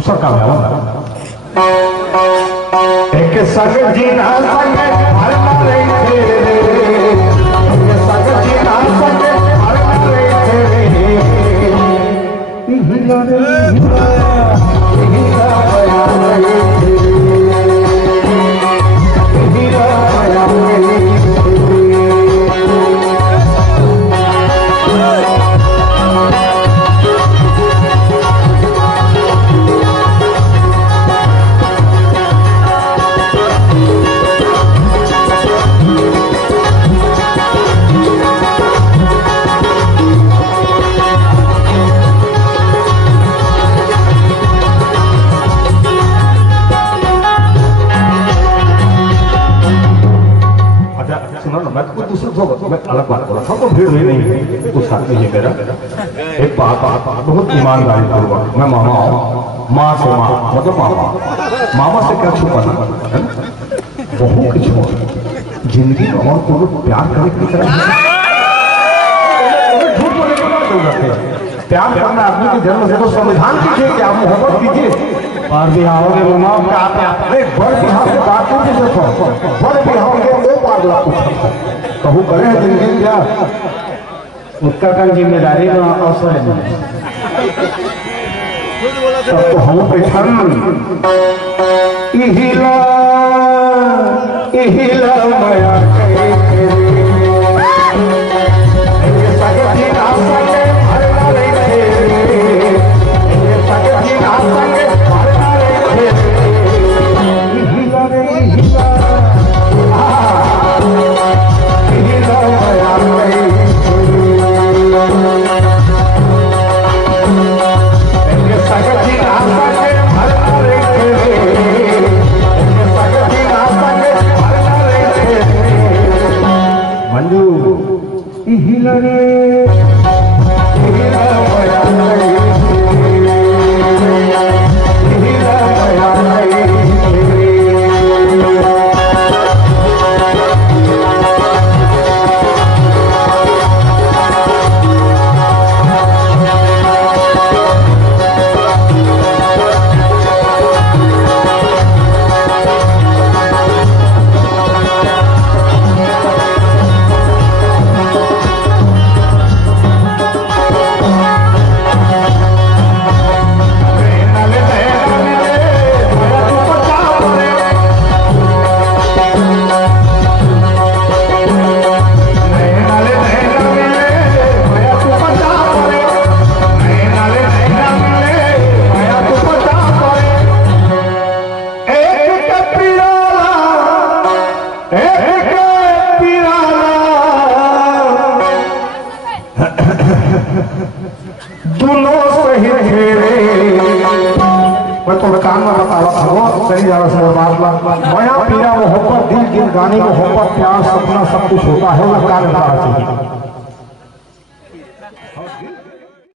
दूसरा काम है एक संग जीना संग हर मारे तेरे एक संग जीना संग हर मारे तेरे हीरा रे हीरा हीरा अलग बात बोला था तो भीड़ हुई नहीं कुछ साथ में मेरा एक बात बहुत ईमानदारी पूर्वक मैं मामा हूँ माँ से माँ मतलब मामा से क्या छुपाना है बहुत कुछ हो जिंदगी में और को प्यार करने की तरह झूठ बोलने की बात जरूरत है। प्यार करना आदमी के जन्म से तो संविधान कीजिए कि आप मोहब्बत कीजिए बार बिहार के माँ बड़ बिहार से बात नहीं देखो बड़ बिहार के वो पागला कहू करे जिंदगी क्या उसका कल जिम्मेदारी में अवसर है तब तो हम बैठन इहिला इहिला माया मोहब्बत दिल गिर गाने मोहब्बत प्यार सपना सब कुछ होता है वो कार्य चाहिए।